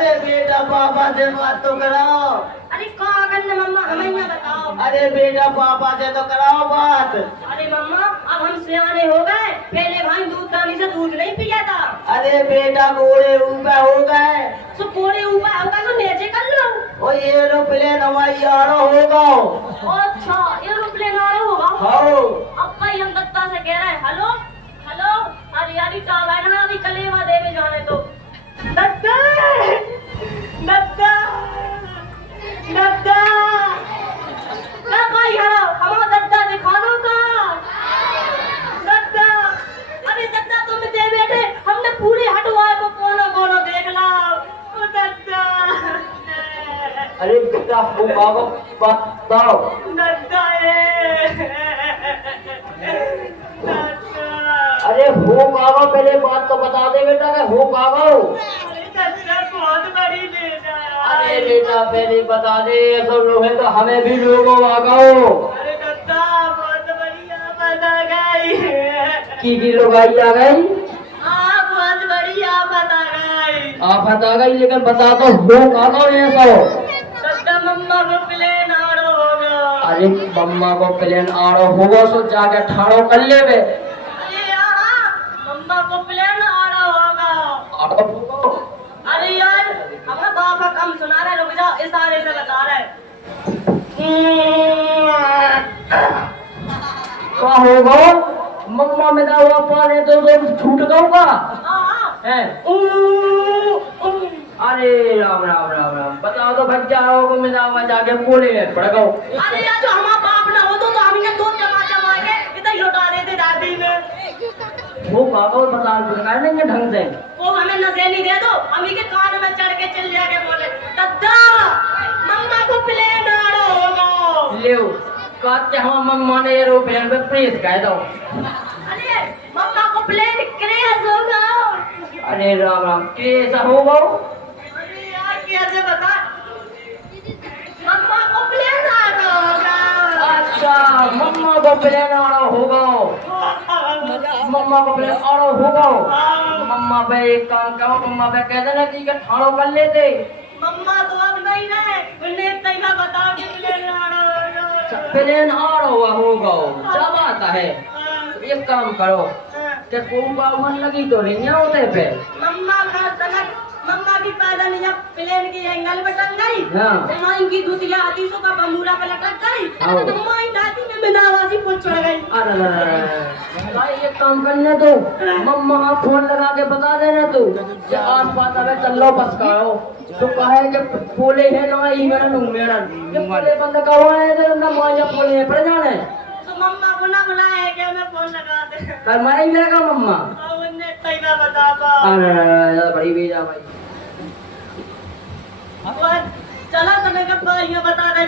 अरे बेटा पापा से बात तो कराओ। अरे कहाँ करना मम्मा, हमें ना बताओ। अरे बेटा पापा से तो कराओ बात। अरे मम्मा अब हम सियाने हो गए, पहले भाई दूध दानी से दूध नहीं पिया था। अरे बेटा घोड़े ऊपर हो गए। तो कोड़े ऊपर होगा तो नीचे कर लो। और एरोप्लेन हमारी आड़ो होगा। अच्छा एरोप्लेन आ रहा होगा। हाँ। अब भाई हम दत्ता से कह रहे हैं हेलो हेलो, अरे यारी टाव है ना, अभी कलेवा देवे जाने दो। दत्ता दत्ता दत्ता ना भाई हेलो, हमारा दत्ता दिखानो का। दत्ता अरे दत्ता तुम दे बैठे, हमने पूरे हटवाए को कोनो कोनो देख ला। ओ दत्ता अरे बेटा वो बाबा बताओ। दत्ता अरे हो बाबा पहले बात तो बता दे बेटा कि हो बाबा। अरे दत्ता बहुत बड़ी ले जाया। अरे बेटा पहले बता दे, ऐसा लोग है तो हमें भी लोगों आ गओ। अरे दत्ता बहुत बढ़िया आफत आ गई। की लोग आई आ गई। हाँ बहुत बढ़िया आफत आ गई। आफत आ गई, लेकिन बता तो हो कागो ऐसा। दत्ता मम्मा को प्लेन आड़ो होगा। अरे मम्मा को प्लेन आड़ो होगा सो जाके ठाड़ो कर ले बे। अरे हाँ मम्मा को प्लेन आड़ो होगा। आड़ो होगा। अरे यार हमारा बाप का कम सुना रहा है, रुक जाओ इशारे से बता रहा है। क्या होगा मम्मा में हुआ पाने तो छूट गऊगा है। अरे राम राम राम राम, बताओ तो भज्जा हो मिला हुआ जाके बोले पड़ गओ। अरे यार जो हमारा बाप ना हो तो हम इन्हें दो चमा चमा के इधर लौटा देते दादी में। वो बाबा बता लेंगे ढंग से। वो हमें नसेनी दे दो, हम ही के कान में चढ़ के चल जाके बोले दद्दा मम्मा को प्लेन आड़ो होगा। ले कहते हम मम्मा ने एरोप्लेन पे प्रेस कह दो। अरे मम्मा को प्लेन क्रैश होगा। अरे राम राम कैसा होगा। अरे यार कैसे बता, मम्मा को प्लेन आड़ो होगा। अच्छा मम्मा को प्लेन आड़ा होगा। मम्मा को प्लेन आड़ा होगा। मम्मा पे एक काम करो, मम्मा पे कह देना कि ठाड़ो कर लेते। मम्मा तो अब नहीं रहे, उन्हें तैयार बताओ कि प्लेन आड़ो होगा। प्लेन आड़ा हुआ होगा सब आता है। तो एक काम करो कि कोई बावन लगी तो नहीं होते पे। मम्मा का तलक मम्मा की पैदल जब प्लेन की एंगल पे टंग गई, हाँ। माँ इनकी दूतिया आतीशों का बमूरा पे लटक गई, हाँ। तो माँ दादी में बिनावासी पुछ चढ़ गई। अरे भाई एक काम करने दो, मम्मा आप फोन लगा के बता देना तू कि आस पास अगर चल लो बस करो तो कहे कि बोले है ना ई मेरा नु मेरा ये बोले बंद करवाए तो ना मां या बोले पड़ जाने। तो मम्मा को ना बुलाए कि हमें फोन लगा दे। कल मैं ही लेगा मम्मा। और उन्हें तैयार बता पा। अरे बड़ी भेजा भाई। और चला तने के भाइयां बता दे।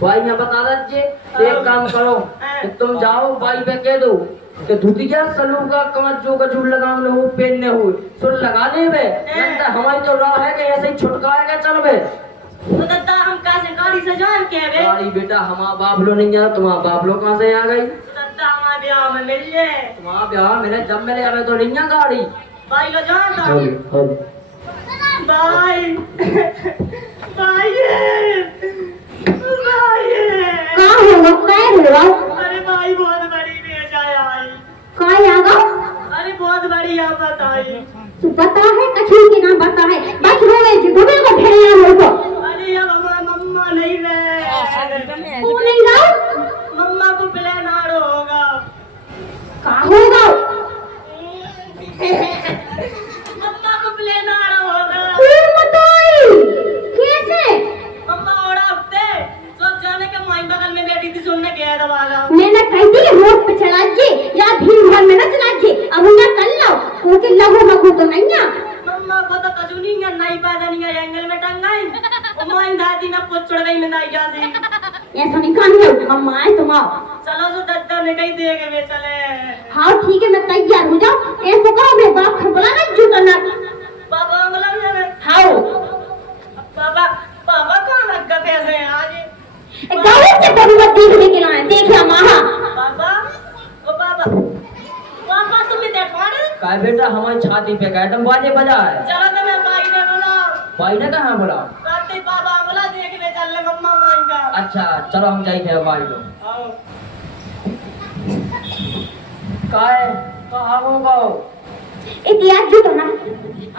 भाई यहाँ बता दीजिए एक काम करो कि तुम जाओ भाई पे कह दो कि धुतिया सलू का कांच जो कचूर लगाने हो पहनने हो सुन लगाने में लगता हमारी तो राह है कि ऐसे ही छुटकाएगा चल बे। तो दद्दा हम कैसे गाड़ी से जाए के बे? गाड़ी बेटा हमारा बाबलो नहीं आ, तुम्हारा बाबलो कहाँ से आ गई। दद्दा हमारे ब्याह में मिल ले। तुम्हारा ब्याह मेरे जब मेरे आ तो नहीं आ गाड़ी। भाई लो जाओ तो। हम भाई भाई कहाँ होगा काय होगा। अरे भाई बहुत बड़ी भेज आई। काय आगा अरे बहुत बड़ी आफत आई। तू पता है कछुर के नाम पता है बस होवे जो डूबे को भेड़िया लोगो। अरे अब हमारा मम्मा नहीं रहे। तू नहीं रहा मम्मा को प्लेन आड़ो होगा। कहाँ होगा मम्मा को प्लेन आड़ो होगा। फिर बताई कैसे। मम्मा ओड़ा उठते सब जाने के माई बगल में बैठी थी सुनने के दबागा। मैंने कही थी कि रोड पे चला जी या भीड़ भाड़ में ना चला जी अब उन्हें कर लो क्योंकि लघु मघु तो नहीं है। मम्मा को तो कजू नहीं है, नहीं पैदा नहीं है, एंगल में टंग गई। और माई दादी ने पुछ चढ़ गई मिलाई जासी। ऐसा नहीं कहानी है मम्मा आए तुम आओ। चलो तो दद्दा ने कही दे के वे चले। हाँ ठीक है मैं तैयार हो जाऊँ ऐसा करो मेरे बाप को बुला ना जूता ना। पापा अंगला में है। हाँ पापा पापा कहाँ लग गए कैसे हैं आज? गाँव से बरुआ देखने के लिए देखिए महा। पापा ओ पापा पापा तुम इधर पड़े। काय बेटा हमारी छाती पे काय तुम बाजे बजा है। चलो तो मैं बाइक में बुलाऊं। भाई ने कहाँ बोला? कार्तिक बाबा बोला देखने चल ले मम्मा मांगा। अच्छा चलो हम जाई थे भाई लो। आओ। काय कहाँ हो गो? इतिहास जो तो ना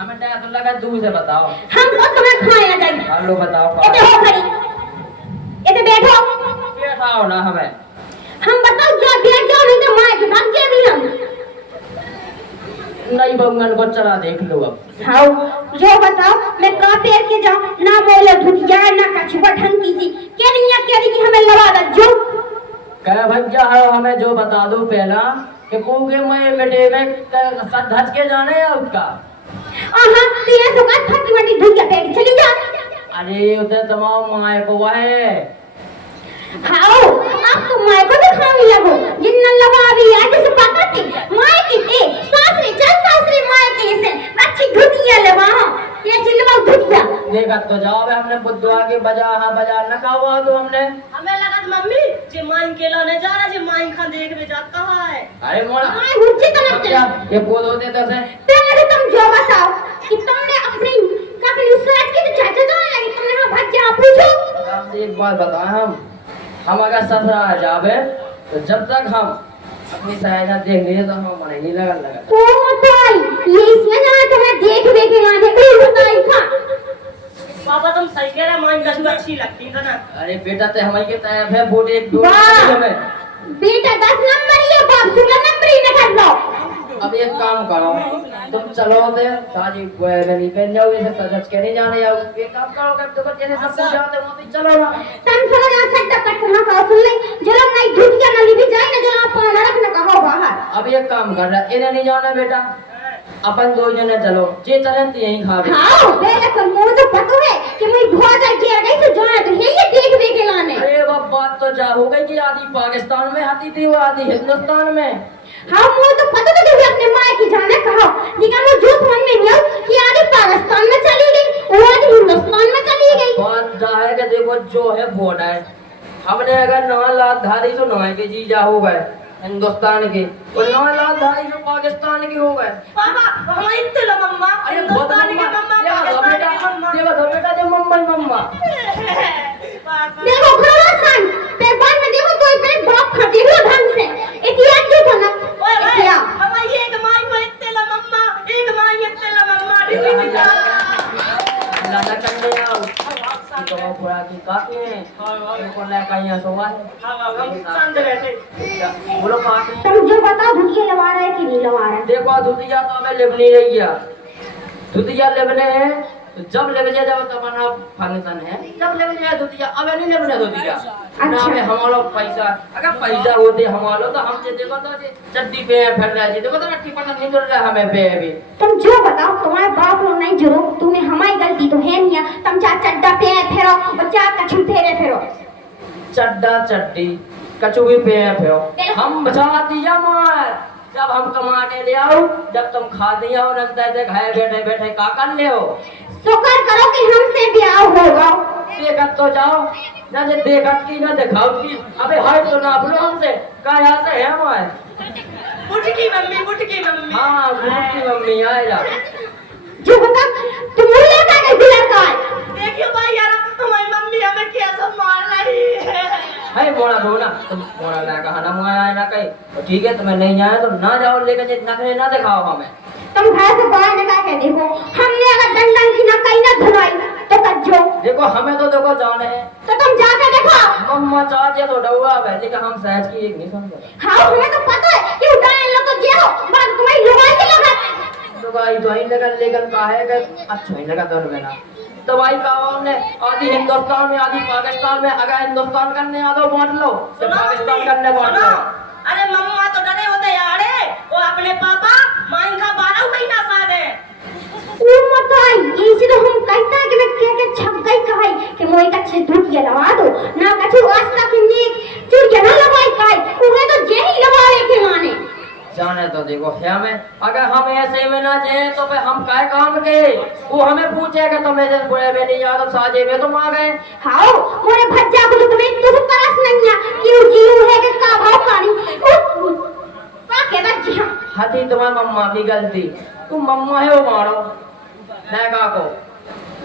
हमें क्या तो लगा दूर से बताओ। हमको तुम्हें खाया जाए। हेलो बताओ। इधर हो खड़ी, इधर बैठो। बैठा हो ना हमें। हम बताओ जो बैठ जाओ नहीं तो मार के भाग जाए भी हम। नहीं बंगन को चला देख लो अब। हाँ जो बताओ मैं कहाँ पैर के जाऊँ ना बोले धुतिया ना कछुआ ढंग की सी क्या नहीं है क्या नहीं कि हमें लगा दे जो कह भैया हमें जो बता दो पहला कि पूगे में बेटे में सद धस के जाने है उसका। आहा तो ये तो बात फटी मटी धुतिया पैर चली जा। अरे उधर तमाम माए को है। हाँ अब तुम माय को दिखाने लगो जिन्ना लगा अभी आज से पता थी माय की थी सासरी चल सासरी माय के से अच्छी धुतिया लगा ये सिलवा धुतिया देखा तो जाओ हमने बुद्धवा के बाजार न खावा तो हमने हमें लगा मम्मी जे माइन के लाने जा रहा जे माइन खान देख में जात कहाँ है। अरे मोड़ा माय हुच्ची तो लगते ये बोल होते तो से पहले तो तुम जो बताओ कि तुमने अपनी कभी सर्च की तो चाचा जाने लगी तुमने हाँ भज्जा पूछो। आप एक बात बताएं हम अगर ससुराल जावे तो जब तक हम अपनी सहेजा देख लिए तो हम मन ही लगा तो बताई ये इसमें ना तुम्हें देख के लाने को बताई था। पापा तुम सही कह रहे माइन कछु अच्छी लगती है ना। अरे बेटा ते हमारी के टाइम है वोट एक दो वाह! में बेटा 10 नंबर ये बाप 16 नंबर ही न कर लो। अब एक काम करो तुम चलो दे साजी नहीं पहन जाओ ऐसे सच के नहीं जाने जाओ एक काम करो कर तो जैसे सब कुछ जाते हो तो चलो ना तन चलो ना सकता कट ना का सुन ले जरा नहीं धुतिया ना भी जाए ना जरा पाना रखना कहो बाहर। अब एक काम कर रहा इन्हें नहीं जाना बेटा अपन दो जने चलो जे चलन तो यहीं खा भी। हां बेटा को मुझे तो पता है कि मैं बहुत गिर गई तो जाना तो है ये देख के लाने। अरे वो बात तो जा हो गई कि आधी पाकिस्तान में आती थी वो आधी हिंदुस्तान में। हाँ मुझे तो पता था कि अपने माँ की जाने कहा लेकिन वो जो समझ में नहीं आई कि आधी पाकिस्तान में चली गई और आधी हिंदुस्तान में चली गई। बात जा है कि देखो जो है वो है हमने अगर 9 लाख धारी तो 9 के जीजा हो गए हिंदुस्तान के और 9 लाख धारी जो पाकिस्तान के हो गए। पापा हमारी इत्ते मम्मा अरे बहुत हिंदुस्तान के मम्मा पाकिस्तान के मम्मा ये बताओ बेटा जो मम्मा मम्मा देखो खरासन ते बाद में देखो तो इतने बाप खटी हो ढंग से इतिहास जो था ना इतिहास हमारी एक माई को इत्ते मम्मा एक माई इत्ते मम्मा लाना करने आओ तो वो पूरा की काफी है को ले कहीं सोवा संग रहते बोलो काफी तुम जो बताओ धुतिया लगा रहा है कि नहीं लगा रहा है। देखो धुतिया तो हमें लेबनी रही गया धुतिया लेबने हैं तो जब लेबने जब तमन्ना फंक्शन है जब लेबने है धुतिया अब नहीं लेबने धुतिया ना हमें हमारा पैसा अगर पैसा होते हमारा तो हम जे देखो तो चड्डी पे फिर रहे थे देखो तो रट्टी पटन नहीं जुड़ रहा हमें पे अभी। तुम जो बताओ तुम्हारे बाप लोग नहीं जुड़ो तुम्हें हमारी गलती तो है नहीं है तुम चाहे चड्डा पे फेरो और चाहे कछु फेरे फेरो चड्डा चड्डी कछु भी पे फेरो हम बचा दिया मार जब हम कमा के ले आओ जब तुम खा दिया हो रखते थे घर बैठे बैठे का कर ले हो शुक्र करो कि हमसे ब्याह होगा। देखत तो जाओ ना जे देखत की ना दिखाओ की अबे हाय तो ना बोलो हमसे का यहाँ से है हमारे बुटकी मम्मी हाँ बुटकी मम्मी आएगा जो बता तुम मुझे क्या कर दिया काय देखियो भाई यार तुम्हारी मम्मी हमें कैसे मार रही है मोड़ा ढोना तुम मोड़ा ना कहा ना मुआ आए ना कहीं तो ठीक है तुम्हें नहीं आया तो ना जाओ लेकर जे नखरे ना दिखाओ हमें तुम घर से बाहर निकाल के देखो हमने अगर डंडन की ना कहीं ना धुलाई तो कज्जो देखो हमें तो देखो जाने हैं तो तुम जाकर देखो मम्मा चाचे तो डुआ है लेकिन हम सहज की एक नहीं समझ हाँ हमें तो पता है कि उठाने लो तो जाओ बस तुम्हारी लुगाई के लगा दवाई तो ही लगा लेकर काहे का अच्छा ही लगा दर में ना दवाई का हमने आधी हिंदुस्तान में आधी पाकिस्तान में अगर हिंदुस्तान करने आ दो बांट लो तो पाकिस्तान करने बांट लो। अरे मम्मा तो डरे होते यार वो अपने पापा माइन का 12 महीना साथ है ओ बताई इसी तो हम कहता है कि मैं के छप गई कहाई कि मोई का छे धुतिया लगा दो ना कछु वास्ता कि नी चुड़िया ना लगाई काई उहे तो जेही लगावे के माने जाने तो देखो हमें अगर हम ऐसे में ना जाए तो फिर हम काय काम के वो हमें पूछे कि तुम ऐसे बुरे में नहीं यादव साजे में तुम आ गए हाओ मोरे भज्जा को तो तुम्हें तो तरस नहीं है कि जीव है कि का भाव पानी का के बच्ची हाथी तुम्हारी मम्मा की गलती तुम मम्मा है वो मारो नैका को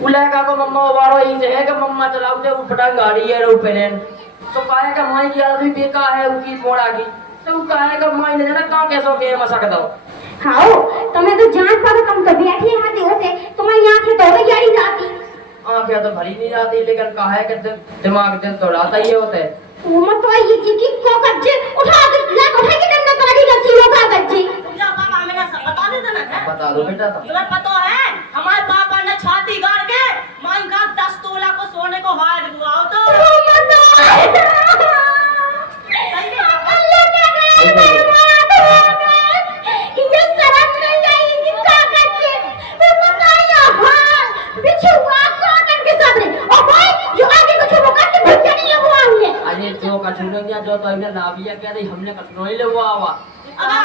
उलेका को मम्मा वारो ही से है कि मम्मा चलाऊ दे उपटा गाड़ी है रो पेने तो काहे का माई की आदमी बेका है उकी मोड़ा की तो काहे का माई ने ना का कैसो के मसक दो हाओ तुम्हें तो जान पाओ तुम तो बैठे हाथे होते तुम्हारी आंखें तो यारी जाती आंखें तो भरी नहीं जाती लेकिन काहे के दिमाग दिल तो राता ही होते वो मत तो ये की को कच्चे उठा के लाख उठा के डंडा गाड़ी का सीलो का बच्चे तुम जा पापा हमें ना सब बता देते ना बता दो बेटा तो तुम्हें पता है हमारे पापा ने छाती गाड़ के माई का 10 तोला को सोने को हाथ दुआओ तो अरे जो कछुनो क्या जो तो इधर लाभिया कह रही हमने कछुनो ही लगवा आवा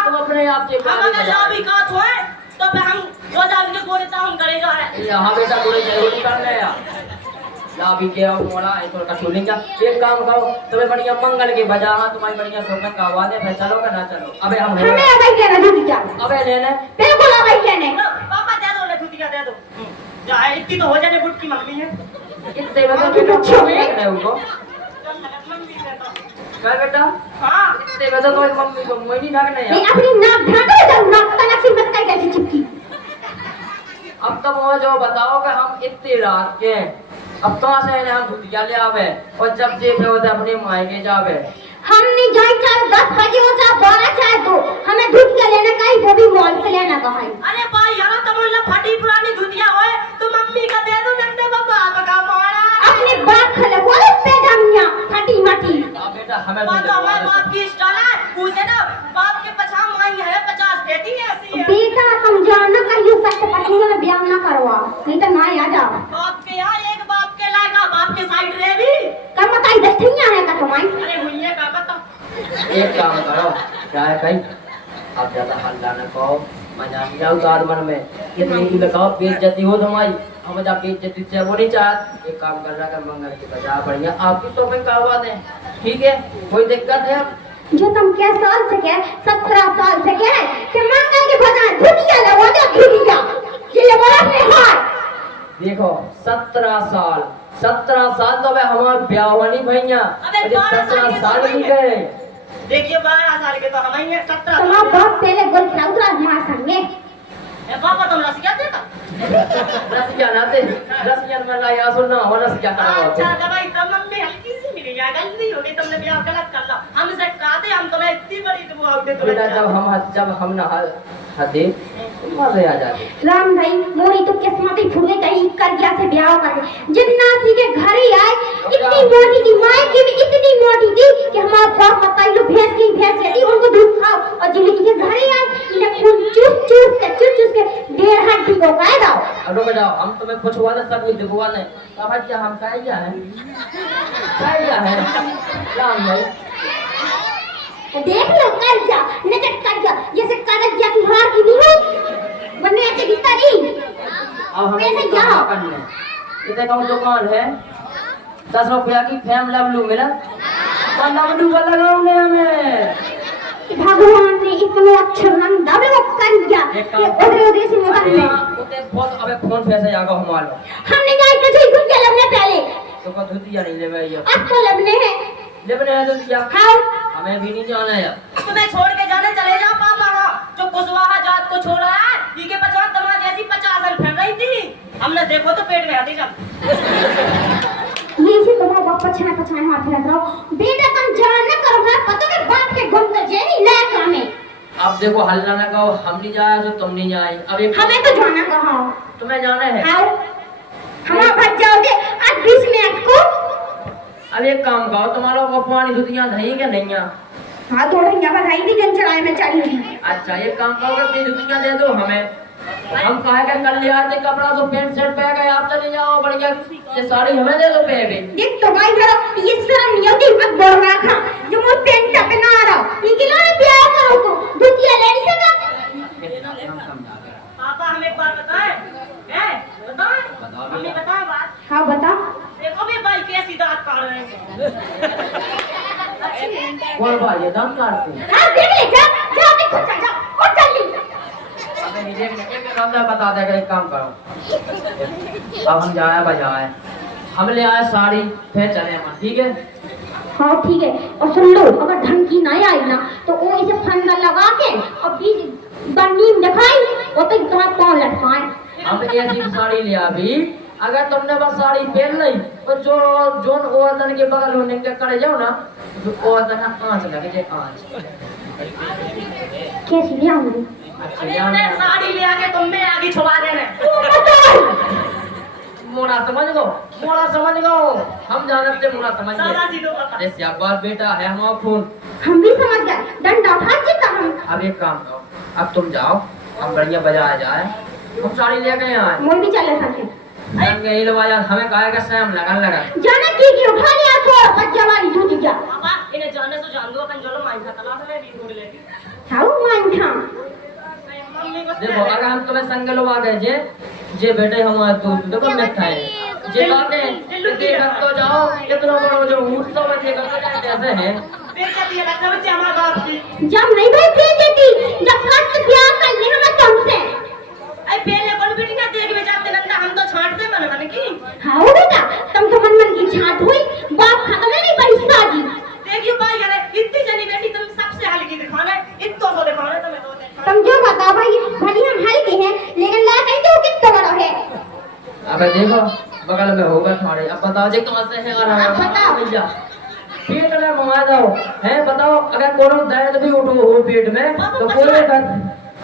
तुम अपने आप से हम अगर लाभी का होए तो फिर हम रोजा के गोरे ता हम करेगा है यहां बेटा गोरे जरूरी कर ले यार लाभी के और मोड़ा है तो कछुनी क्या एक काम करो तुम्हें बढ़िया मंगल के बजा तुम्हारी बढ़िया सोगन का आवाज है फिर चलो का ना चलो अबे हम हमें अबे क्या ना दूधी क्या अबे लेने बिल्कुल अबे क्या नहीं पापा दे दो ले दूधिया दे दो जा इतनी तो हो जाने बुट की मम्मी है कितने बजे बेटा छोड़ने उनको क्या बेटा हां कितने बजे तो मम्मी को मैं नहीं ढकने नहीं यार अपनी नाक ढाका जाओ नाक तनक से मत कर कैसे चिपकी अब तो वो जो बताओ कि हम इतनी रात के अब तो से हम दूधिया ले आवे और जब जे पे होते अपने मायके जावे हम नहीं जाए चाहे 10 बजे हो चाहे 12 चाहे 2 हमें दूधिया लेना का ही वो भी मॉल से लेना का है अरे भाई यार तमुल्ला फटी पुरानी दूधिया होए तो मम्मी का दे दो नंदे बाबा का मारा अपने बाप खले बोले पे जामिया फटी मटी अब बेटा हमें बात तो हमारे बाप की स्टाइल है पूछे ना बाप के पछा माई है 50 देती है ऐसी है बेटा तुम जाना कहियो सच पटनी में ब्याह ना करवा नहीं तो ना आ जाओ बाप के यार एक बाप के लायका बाप के साइड रे भी कम बताई दस्तियां है का तुम्हारी अरे हुई है का बता एक काम करो क्या है भाई अब ज्यादा हल्ला न कहो मैं जान जाऊँ दाद मन में कितनी की लगाओ बेइज्जती हो तुम्हारी हम जब बेइज्जती से वो नहीं चाहत एक काम कर रहा है मंगल की बजा बढ़िया आपकी शॉपिंग करवा दें ठीक है कोई दिक्कत है जो तुम क्या साल से क्या 17 साल से क्या है कि मंगल के बजाय धुतिया लगवा दो धुतिया ये ले बोला अपने हाथ देखो 17 साल तो वे हमारे ब्याह हुआ नहीं भैया अबे 17 साल नहीं गए देखिए 12 साल के तो हम ही हैं 17 तुम्हारा बाप पहले गोल खिलाऊंगा मां संगे ए पापा तुम रस क्या देता रसिया नाते रसिया में लाया सुनना हो रसिया का अच्छा दवाई तो मम्मी हल्की सी मिली या गलती हो गई तुमने ब्याह गलत कर ला हमसे कहते हम तुम्हें इतनी बड़ी दुआ दे तो बेटा जब हम ना हदे मजे आ जाते राम भाई मोरी तो किस्मत ही फूले गई कर गया से ब्याह कर जितना सी के घर ही आए इतनी मोटी थी मां की भी इतनी मोटी थी कि हमारा बाप बताई लो भैंस लेती उनको दूध खाओ और जिंदगी के घर ही आए इन्हें खून चूस के 1.5 हड्डी को काट दो अब रुक जाओ हम तुम्हें पूछवा दे सब कुछ दिखवा दे कहा क्या हम क्या है राम भाई देख लो कर जा नजर कर जा जैसे कागज जा की हार की नहीं हो बनने ऐसे गिरता नहीं अब हमें कैसे क्या जाओ करना इतने कौन दुकान है 10 रुपया की फेम लवलू मिला तो लवलू का लगाऊंगे हमें भगवान ने इतने अक्षर हम दबे वो कर दिया ये उधर से मत ले उते बहुत अबे फोन पैसे आगा हमारो हमने क्या कैसे कुछ लगने पहले तो को धुतिया नहीं लेवे ये अब तो लगने हैं लेवने है धुतिया हाँ हमें भी नहीं जाना है तुम्हें छोड़ के जाने चले जाओ पापा हां जो कुशवाहा जात को छोड़ा है ये के 50 तमा जैसी 50 साल फैल रही थी हमने देखो तो पेट में आती जब ये से तुम्हारा बाप पछाए हाथ रख रहा बेटा तुम जान न करोगा पता है बाप के गुण तो जे नहीं लायक हमें अब देखो हल्ला ना कहो हम नहीं जाए तो तुम नहीं जाए अब एक हमें तो जाना कहां तुम्हें जाना है आओ हम भज जाओगे आज 20 मिनट को अब एक काम करो तुम्हारा को पानी धुतिया नहीं क्या नहीं है हां थोड़ा यहां बधाई थी जन चढ़ाई में चढ़ी हुई अच्छा ये काम करो कि अपनी धुतिया दे दो हमें हम कहे के कल ले आते कपड़ा तो पैंट शर्ट पहन के आप चले जाओ बढ़िया ये साड़ी हमें दे दो पे देख तो भाई जरा ये शर्म नहीं होती मत बोल रहा था जो मुझ पेंट पहना रहा ये किलो में प्यार करो तो धुतिया लेनी से ना पापा हमें एक बात बताएं हैं बताएं मम्मी बताएं बात हां बता देखो भी भाई कैसी दांत काट रहे हैं कौन भाई ये दांत काटते हां देख ले जा देखो चल जा और चल ली अबे ये देखने के काम बता देगा एक काम करो अब हम जाए बजाए, हम ले आए साड़ी, फिर चले हम, ठीक है? हाँ ठीक है। और सुन लो, अगर ढंग की नहीं आई ना तो वो इसे फंदा लगा के और बीच बन्नी में दिखाई वो तो तुम्हारा पाँव लटकाए। हम ऐसी साड़ी ले अभी, अगर तुमने बस साड़ी पहन ली तो जो जोन औरतन के बगल होने के करे जाओ ना तो औरतन आँच लगे जे आँच। कैसी ले आऊंगी? अरे उन्हें साड़ी ले आके तुम में आगे छुपा देने। मोड़ा समझ गो, मोड़ा समझ गो, हम जानते मोड़ा समझ सादा गए। सीधो पता। अरे श्याबाश बेटा है हमारा खून। हम भी समझ गए, डंडा उठा चिता हम। अब एक काम करो, अब तुम जाओ, हम बढ़िया बजाया जाए, हम साड़ी ले गए आए। मोर भी चले सके। रंग यही लवाया, हमें कहा कि स्वयं लगन लगा। जाने की उठा लिया तो बच्चा वाली दूध जा। पापा इन्हें जाने से जान दो, अपन चलो माइन का तलाश ले दी ढूंढ लेगी। हाउ माइन खा। मम्मी को देखो अगर हम तुम्हें संग लोग आ गए जे बेटे हमारे दोस्त देखो मैं था जे कहते हैं देखत तो जाओ कितना बड़ो जो उत्सव में देखत तो जाए कैसे है बेइज्जती है लगता बच्चे हमारे बाप की। जब नहीं भाई बेइज्जती, जब कट ब्याह कर ले हमें तुमसे। अरे पहले कौन बेटी ना देख में जाते नंदा, हम तो छांटते मन की। हाउ बेटा, तुम तो मन की छाट हुई, बाप खत्म है नहीं बड़ी साजी। देखियो भाई यार इतनी जनी बेटी तुम सबसे हल्की दिखाना है, इतना तो दिखाना है तुम्हें तो। तुम जो बताओ भाई, भली हम हल्के हैं लेकिन ला कहीं तो कितना बड़ा है। अबे देखो बगल में होगा तुम्हारे, अब बताओ जे कहां से है आ रहा अब बताओ। भैया पेट में घुमा दो है, बताओ अगर कोनो दर्द भी उठो हो पेट में तो कोई कर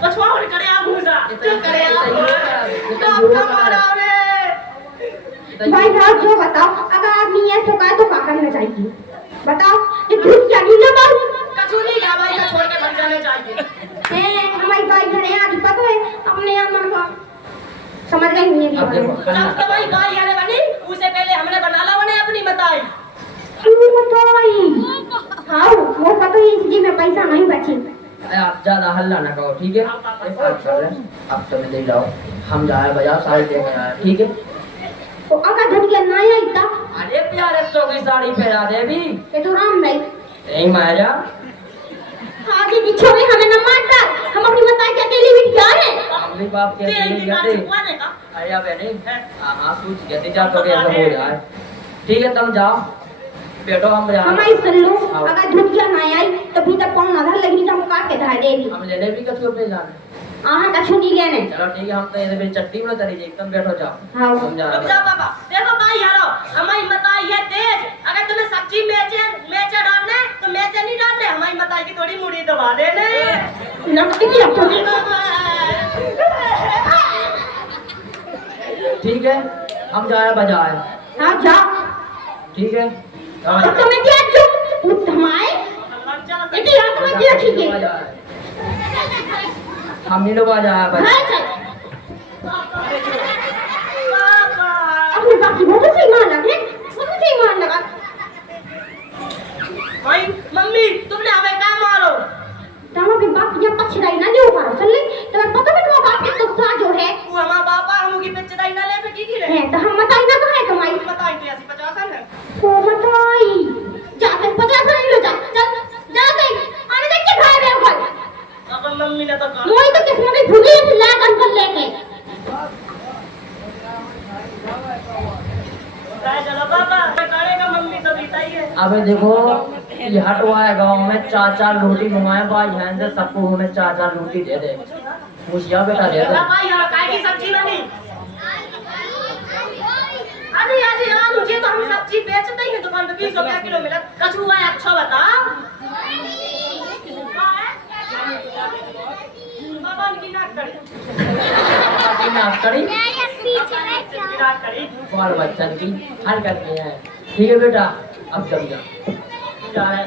पछवा और करे आ भूसा चुप करे आ भाई साहब जो बताओ, अगर आदमी ये तो का तो क्या करना चाहिए बताओ? ये दूध क्या नहीं लगा कचूली का भाई का छोड़ के घर जाने चाहिए। है हमारी भाई घर है, आज पता है अपने यहाँ मन का समझ गई नहीं है अब देखो सब तो भाई भाई याने बनी, उससे पहले हमने बना ला बने अपनी बताई। तू बताई हाँ वो पता है इसलिए में पैसा नहीं बची। आप ज्यादा हल्ला ना करो, ठीक है? एक काम कर रहे हैं, अब तुम्हें दे जाओ, हम जाए बाजार साड़ी लेके आए, ठीक है? तो अगर धनिया ना आई ता अरे प्यारे चौकी साड़ी पहना दे भी, ये तो राम नहीं नहीं माया आगे पीछे में हमें न मार डाल, हम अपनी बताई के अकेली भी क्या है। अपने बाप के तेरी लिए की बात गए छुपाने का। अरे अब नहीं हाँ सूझ गया जा तो कैसे हो जाए, ठीक है? तुम जाओ बैठो, हम हमारी सुन लो, अगर धनिया ना आई तो भी तक पाँव आधा लगी तो हम काट के धरा देगी। हम लेने भी कछु पे जाने, आहा कछु नहीं लेने। चलो ठीक है, हम तो ये चट्टी में तरी एकदम बैठो जाओ, हाँ हम जा रुक रहे जाओ बाबा, देखो भाई यारो हमारी बताई है तेज, अगर तुम्हें सब्जी मेचे डालने तो मेचे नहीं डालने, हमारी बताई की थोड़ी मुड़ी दबा देने। लगती की लगती ठीक है? हम जाए बाजार, हाँ जा। ठीक है? तो तुम्हें क्या जो उठमाए इतनी रात में क्या ठीक है? हम नहीं लोग बाजार हाँ बाजार चल अपने बाकी वो तो सही मान लगे, वो तो सही मान लगा। भाई मम्मी तुमने हमें क्या मारो? तामा के बाप जब पछड़ाई ना नहीं उठा चल ले तो मैं पता नहीं बाप के तो साजो है तू हमारा बापा हम की पिचदाई ना ले पे की ले है तो हम बताई ना कहां है तुम्हारी बताई तो ऐसी 50 है। ओ बताई जाते 50 नहीं लो जा चल जा गई आने देख के भाई मेरे को अब मम्मी ने तो कहा मोई तो किस्म की भूली है ला अंकल लेके काय चलो बाबा करेगा मम्मी तो बीताई है। अबे देखो ये हटवा है गाँव में 4-4 रोटी मंगाए भाई यहाँ से सबको हमें 4-4 रोटी दे दे, मुझिया बेटा दे दे। भाई यार काय की सब्जी बनी? अरे आज यार मुझे तो हम सब्जी बेचते ही हैं दुकान पे 20 रुपया किलो मिला। कछुआ है अच्छा बता। बाबा की नाक करी। की नाक करी नाक करी। बाल बच्चन की हरकत नहीं है, ठीक है बेटा? अब चल जा जा रहे